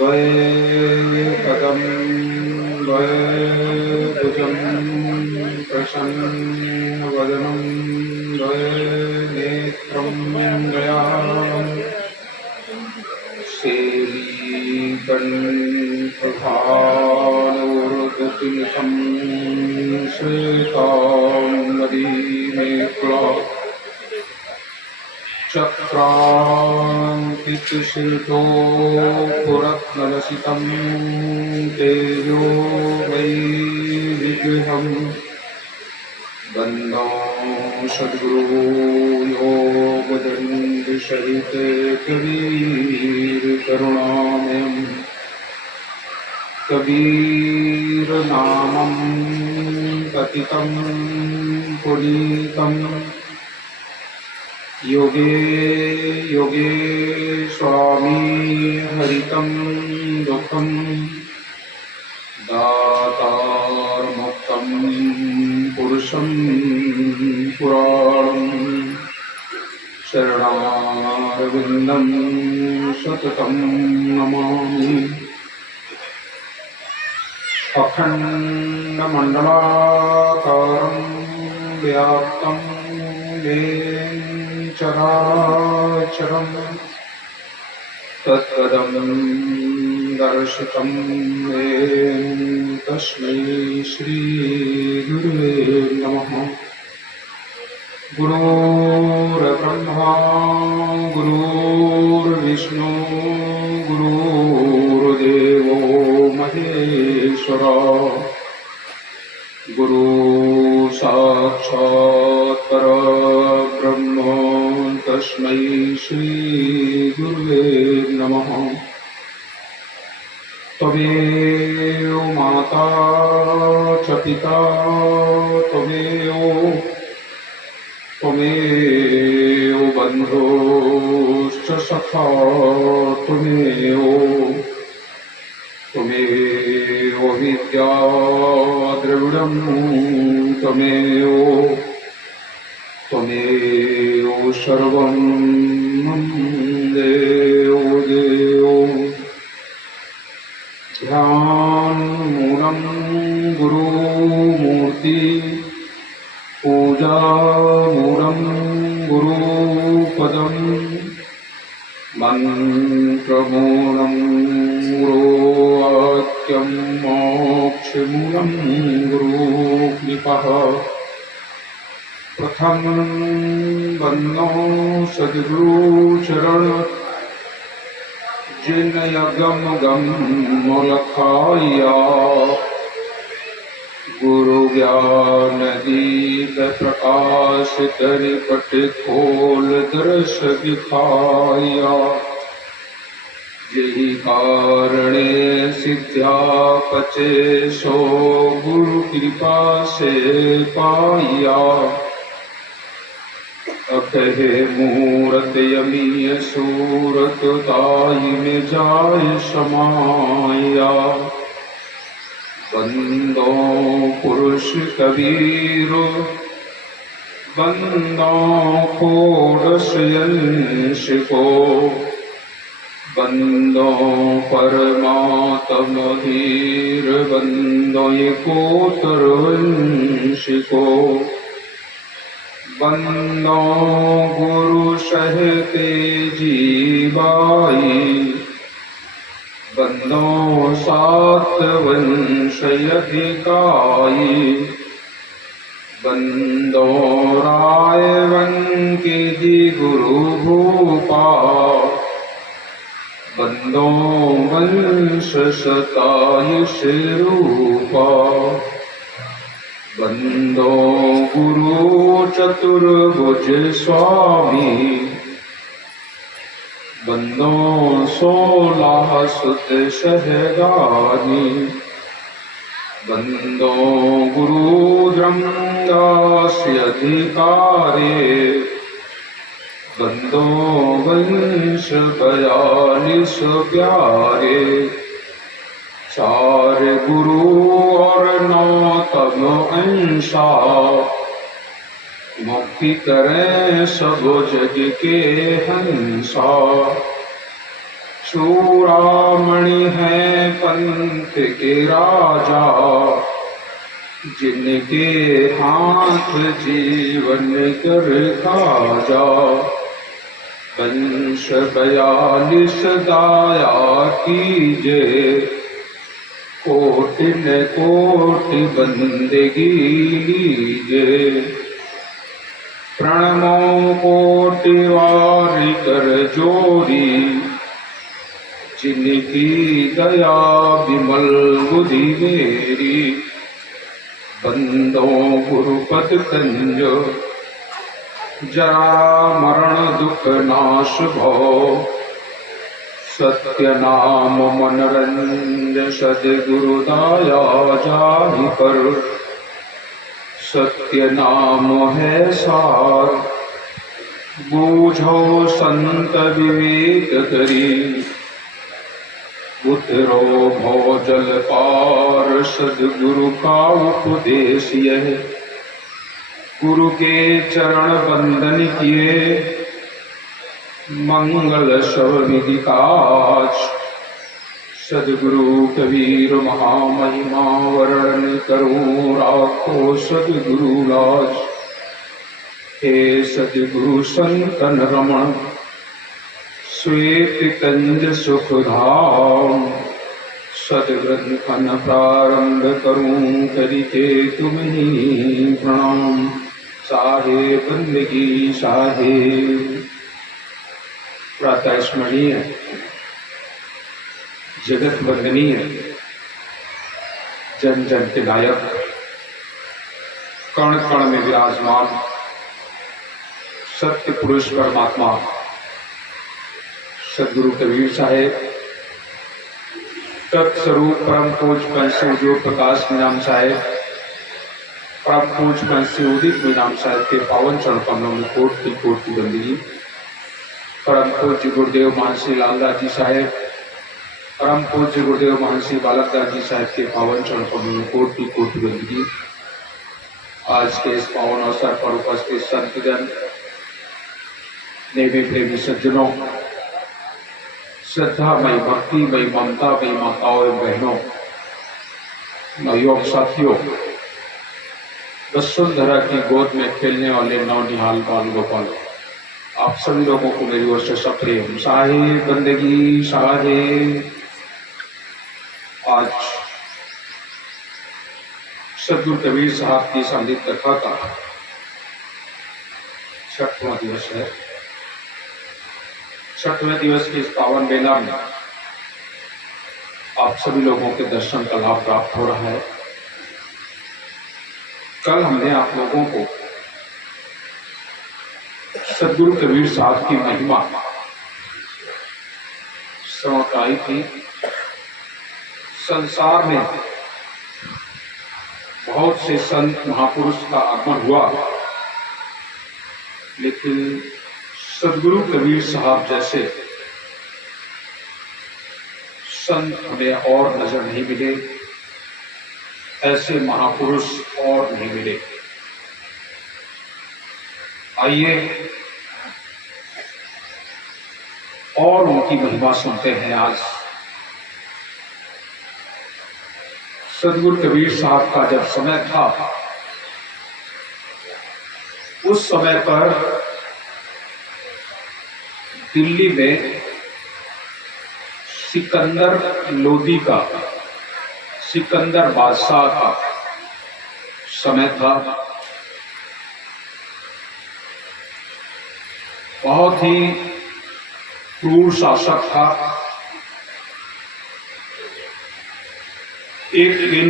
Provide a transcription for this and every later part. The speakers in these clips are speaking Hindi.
द्वैपदं द्वैभुजं प्रसन्नवदनं द्वैनेत्रं दयाळुं श्रीकण्ठभानुर्गतिनिशं श्वेताम्बरीमेखला चक्रान्तिशिल्पो पुरत्नलसितं तेजो वैविग्रहं वन्दो सद्गुरो योगदण्डसहिते कबीरकरुणामयं कबीरनामं पतितं पुनीतं योगे योगे स्वामी हरितं दुःखं दातारमुक्तं पुरुषं पुराणं शरणारविन्दं सततं नमामि। अखण्डमण्डलाकारं व्याप्तं येन चराचरं तत्पदं दर्शितं येन तस्मै श्रीगुरुवे नमः। गुरुर्ब्रह्मा गुरुर्विष्णु गुरुर्देवो महेश्वरा गुरु साक्षात् परब्रह्म तस्मै श्रीगुरुवे नमः। त्वमेव माता च पिता त्वमेव बन्धुश्च सखा त्वमेव विद्या द्रविडं त्वमेव सर्वं देवो देवो। ध्यानमूलं गुरुमूर्ति पूजामूलं गुरुपदं मन्त्रमूलं गुरुवाक्यं मोक्षमूलं गुरुकृपः। प्रथमं वन्दो सद्गुरुचरण जिनयगम मोलखाया गुरु ज्ञान दीप प्रकाश कर पट खोल दर्श दिखाया। यही कारणे सिद्ध्या पचे सो गुरु कृपा से पाया। अकहे मूरत यमीय सूरत ताई में जाय समाया। बंदो पुरुष कबीर बंदो षोडश अंश को बंदो परमात्म धीर बंदो एकोत्तर अंश को बंदो गुरु सहते जीवाई। बंदो सात वंश अधिकाई बंदो राय बंके जी गुरु भूपा, बंदो वंश शतायुष रूपा, बंदो गुरु चतुर्भुज स्वामी, बंदो 16 सुत सहगानी, बंदो गुरु ब्रह्मदास्य अधिकारे, बंदो वंश 42 प्यारे, 4 गुरु और 9 तब अंशा, मुक्ति करें सब जग के हंसा, चूड़ामणि है पंथ के राजा, जिनके हाथ जीवन कर खाजा, वंश 42 दाया कीजे, कोटिन कोटि बंदगी लीजे, प्रणमो कोटि वारी कर जोरी, जिनकी दया विमल बुद्धि मेरी, बंदो गुरुपद कंज, जरा मरण दुख नाश भव, सत्य नाम मनरंज सद्गुरु दाया जाहि पर, सत्य नाम है सार, बूझो संत विवेक करी, उतरो भव जल पार, सद्गुरु का उपदेश यह, गुरु के चरण बंदन किए, मंगल शव विधि काज, सद्गुरु कबीर महामहिमा वर्णन करूं राखो सद्गुरु लाज, हे सद्गुरु संतन रमण, श्वेत कंज सुख धाम, सद्ग्रंथन प्रारंभ करूं करके तुम्हीं प्रणाम, साहे बंदगी साहे। प्रातः स्मरणीय, जगत वंदनीय, जन जन के नायक, कण कण में विराजमान सत्य पुरुष परमात्मा सद्गुरु कबीर साहेब, तत्स्वरूप परम पूज पंच जो प्रकाश मीनाम साहेब, परम पूज पंच उदित मीनाम साहेब के पावन चरण कमलों में कोटि कोटि बंदगी। परम पूज्य गुरुदेव महर्षि लालदास जी साहेब, परम पूज्य गुरुदेव महर्षि बालकदास जी साहेब के पावन चरण कमलों में कोटि कोटि बंदगी। आज के इस पावन अवसर पर उपस्थित संतजन, देवी प्रेमी सज्जनों, श्रद्धामयी भक्तिमयी ममतामयी माताओं एवं बहनों, नवयुवक साथियों, वसुंधरा की गोद में खेलने वाले नौनिहाल बाल गोपाल, आप सभी लोगों को मेरी ओर से सप्रेम साहेब बंदगी साहेब। आज सद्गुरु कबीर साहब की संगीत कथा का 6वां दिवस है। 6वें दिवस की इस पावन बेला में आप सभी लोगों के दर्शन का लाभ प्राप्त हो रहा है। कल हमने आप लोगों को सद्गुरु कबीर साहब की महिमा समझाई थी। संसार में बहुत से संत महापुरुष का आगमन हुआ, लेकिन सद्गुरु कबीर साहब जैसे संत हमें और नजर नहीं मिले, ऐसे महापुरुष और नहीं मिले। आइए और उनकी महिमा सुनते हैं। आज सद्गुरु कबीर साहब का जब समय था, उस समय पर दिल्ली में सिकंदर लोदी का, सिकंदर बादशाह का समय था। बहुत ही क्रूर शासक था। एक दिन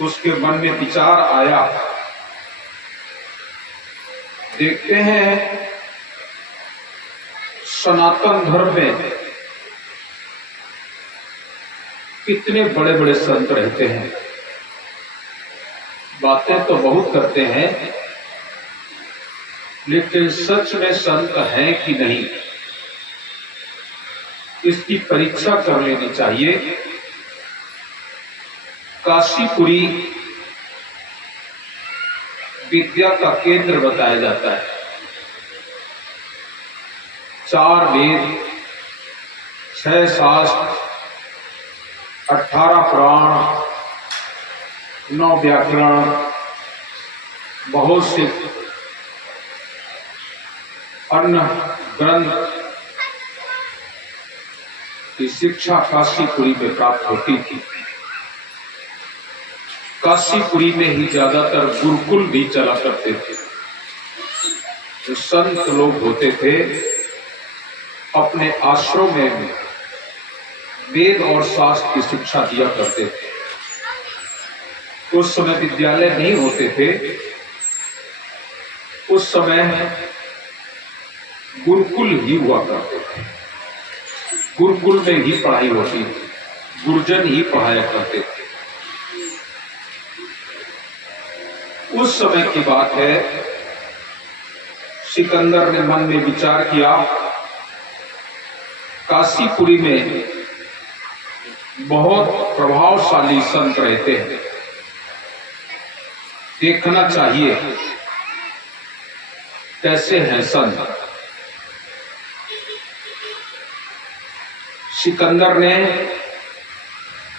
उसके मन में विचार आया, देखते हैं सनातन धर्म में कितने बड़े बड़े संत रहते हैं, बातें तो बहुत करते हैं, लेकिन सच में संत हैं कि नहीं, इसकी परीक्षा कर लेनी चाहिए। काशीपुरी विद्या का केंद्र बताया जाता है। 4 वेद, 6 शास्त्र, 18 पुराण, 9 व्याकरण, बहुत से अन्य ग्रंथ की शिक्षा काशीपुरी में प्राप्त होती थी। काशीपुरी में ही ज्यादातर गुरुकुल भी चला करते थे। जो संत लोग होते थे अपने आश्रम में वेद और शास्त्र की शिक्षा दिया करते थे। उस समय विद्यालय नहीं होते थे, उस समय गुरुकुल ही हुआ करते थे। गुरुकुल में ही पढ़ाई होती थी, गुरुजन ही पढ़ाया करते थे। उस समय की बात है, सिकंदर ने मन में विचार किया, काशीपुरी में बहुत प्रभावशाली संत रहते हैं, देखना चाहिए कैसे हैं संत। सिकंदर ने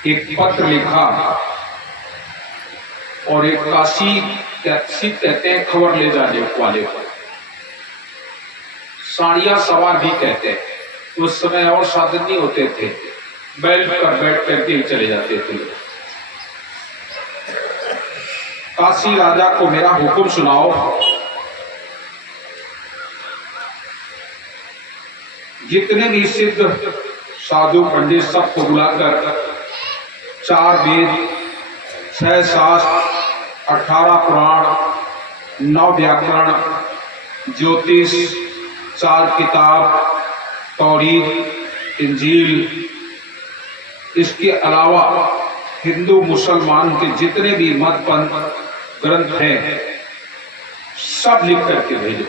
एक पत्र लिखा और एक काशी कहते हैं खबर ले जाने वाले को, साड़िया सवार भी कहते हैं। उस समय और साधन नहीं होते थे, बैल पर बैठ करके चले जाते थे। काशी राजा को मेरा हुक्म सुनाओ, जितने भी सिद्ध साधु पंडित सबको बुलाकर 4 वेद, 6 शास्त्र, 18 पुराण, 9 व्याकरण, ज्योतिष, 4 किताब, तौरीत, इंजील, इसके अलावा हिंदू मुसलमान के जितने भी मत पंथ ग्रंथ हैं सब लिख करके भेजो।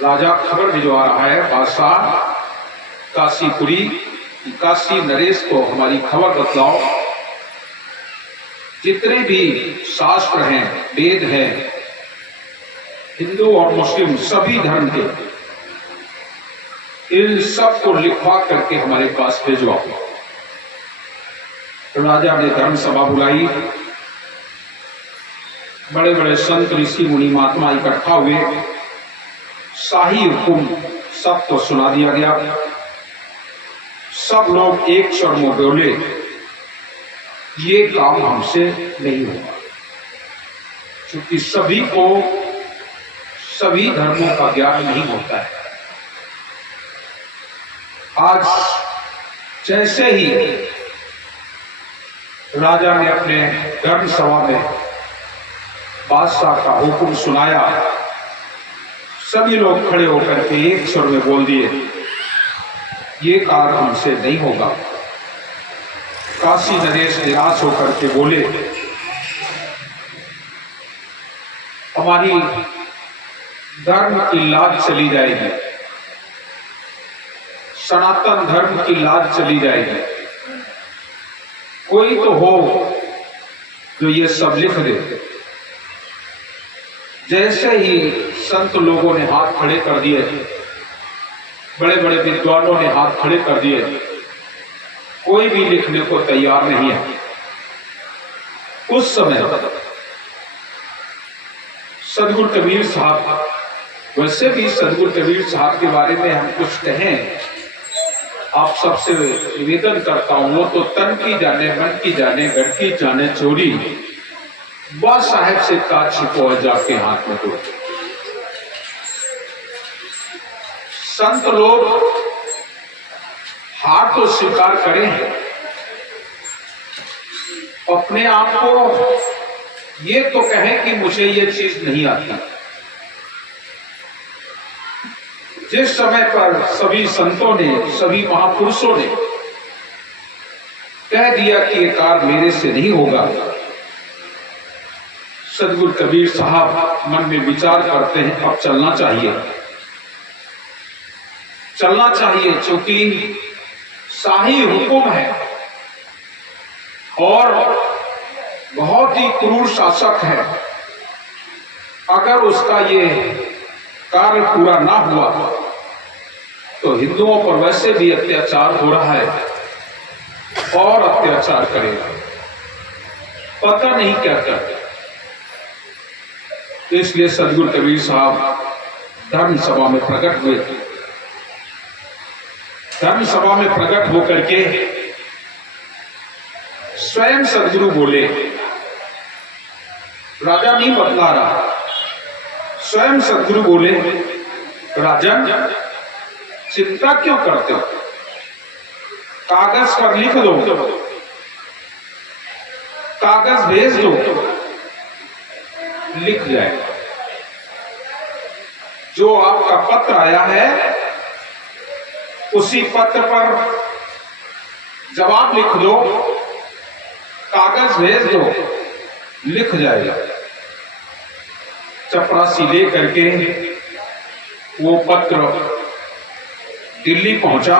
राजा खबर भिजवा रहा है बादशाह काशीपुरी, काशी नरेश को हमारी खबर बतलाओ, जितने भी शास्त्र हैं, वेद हैं, हिंदू और मुस्लिम सभी धर्म के, इन सब को लिखवा करके हमारे पास भेजवाओ। तो राजा ने धर्म सभा बुलाई, बड़े बड़े संत ऋषि मुनि महात्मा इकट्ठा हुए, शाही हुक्म सबको सुना दिया गया। सब लोग एक स्वर में बोले, ये काम हमसे नहीं होगा, क्योंकि सभी को सभी धर्मों का ज्ञान नहीं होता है। आज जैसे ही राजा ने अपने धर्म सभा में बादशाह का हुक्म सुनाया, सभी लोग खड़े होकर के एक स्वर में बोल दिए, ये कार्य हमसे नहीं होगा। काशी नरेश निराश होकर के बोले, हमारी धर्म की लाज चली जाएगी, सनातन धर्म की लाज चली जाएगी। कोई तो हो जो ये सब लिख दे। जैसे ही संत लोगों ने हाथ खड़े कर दिए, बड़े बड़े विद्वानों ने हाथ खड़े कर दिए, कोई भी लिखने को तैयार नहीं है। उस समय सदगुरु कबीर साहब, वैसे भी सदगुरु कबीर साहब के बारे में हम कुछ कहें, आप सबसे निवेदन करता हूं, वो तो तन की जाने, मन की जाने, घर की जाने चोरी, बा साहेब से काज छिपो जाके हाथ में दो। संत लोग हार तो स्वीकार करें, अपने आप को ये तो कहें कि मुझे ये चीज नहीं आती। जिस समय पर सभी संतों ने, सभी महापुरुषों ने कह दिया कि ये कार्य मेरे से नहीं होगा, सदगुरु कबीर साहब मन में विचार करते हैं अब चलना चाहिए, चलना चाहिए, क्योंकि शाही हुक्म है और बहुत ही क्रूर शासक है। अगर उसका ये कार्य पूरा ना हुआ तो हिंदुओं पर वैसे भी अत्याचार हो रहा है और अत्याचार करेगा, पता नहीं क्या करते। इसलिए सदगुरु कबीर साहब धर्म सभा में प्रकट हुए। धर्म सभा में प्रकट होकर के स्वयं सदगुरु बोले, राजा नहीं बतला रहा, स्वयं सदगुरु बोले, राजन चिंता क्यों करते हो, कागज पर लिख दो, कागज भेज दो, लिख जाएगा। जो आपका पत्र आया है उसी पत्र पर जवाब लिख दो, कागज भेज दो, लिख जाएगा। चपरासी ले करके वो पत्र दिल्ली पहुंचा,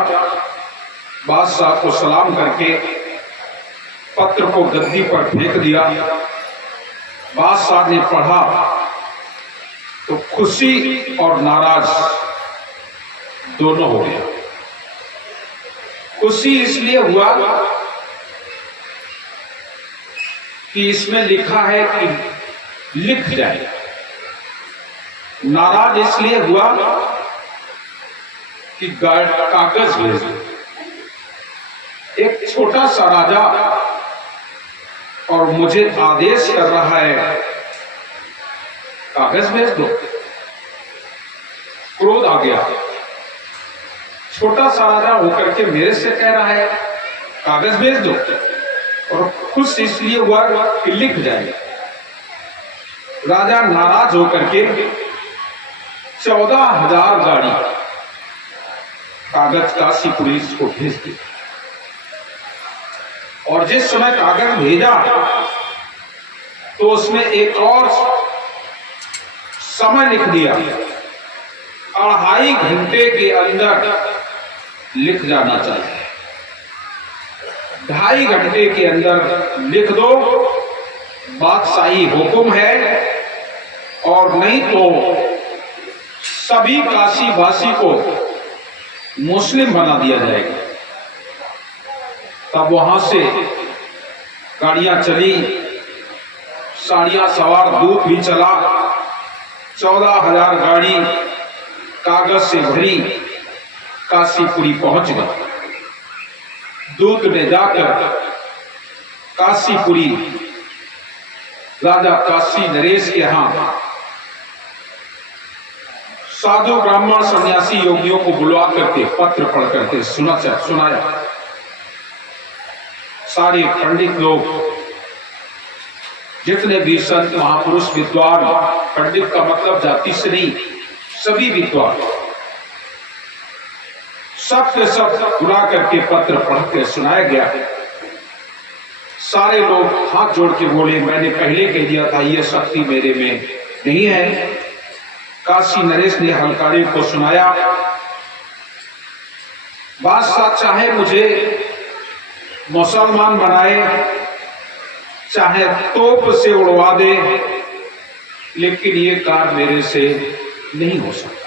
बादशाह को सलाम करके पत्र को गद्दी पर फेंक दिया। बादशाह ने पढ़ा तो खुशी और नाराज दोनों हो गया। खुशी इसलिए हुआ कि इसमें लिखा है कि लिख जाए, नाराज इसलिए हुआ कि कागज भेज दो। एक छोटा सा राजा और मुझे आदेश कर रहा है कागज भेज दो, क्रोध आ गया। छोटा सा राजा होकर के मेरे से कह रहा है कागज भेज दो, और खुश इसलिए हुआ कि लिख जाए। राजा नाराज होकर के 14,000 गाड़ी कागज काशी पुलिस को भेज दी। और जिस समय कागज भेजा तो उसमें एक और समय लिख दिया, 2.5 घंटे के अंदर लिख जाना चाहिए। 2.5 घंटे के अंदर लिख दो, बादशाही हुक्म है, और नहीं तो सभी काशी वासी को मुस्लिम बना दिया जाएगा। तब वहां से गाड़ियां चली, साड़ियां सवार दूत भी चला, 14,000 गाड़ी कागज से भरी काशीपुरी पहुंच गई। दूत ने जाकर काशीपुरी राजा काशी नरेश के यहां साधु ब्राह्मण सन्यासी योगियों को बुलवा करके पत्र पढ़ करके सुनाया। सारे पंडित लोग, जितने भी संत महापुरुष विद्वान, पंडित का मतलब जाति से नहीं, सभी विद्वान, सब के सब बुला करके पत्र पढ़ के सुनाया गया। सारे लोग हाथ जोड़ के बोले, मैंने पहले कह दिया था ये शक्ति मेरे में नहीं है। काशी नरेश ने हलकारी को सुनाया, बादशाह चाहे मुझे मुसलमान बनाए, चाहे तोप से उड़वा दे, लेकिन ये कार्य मेरे से नहीं हो सकता।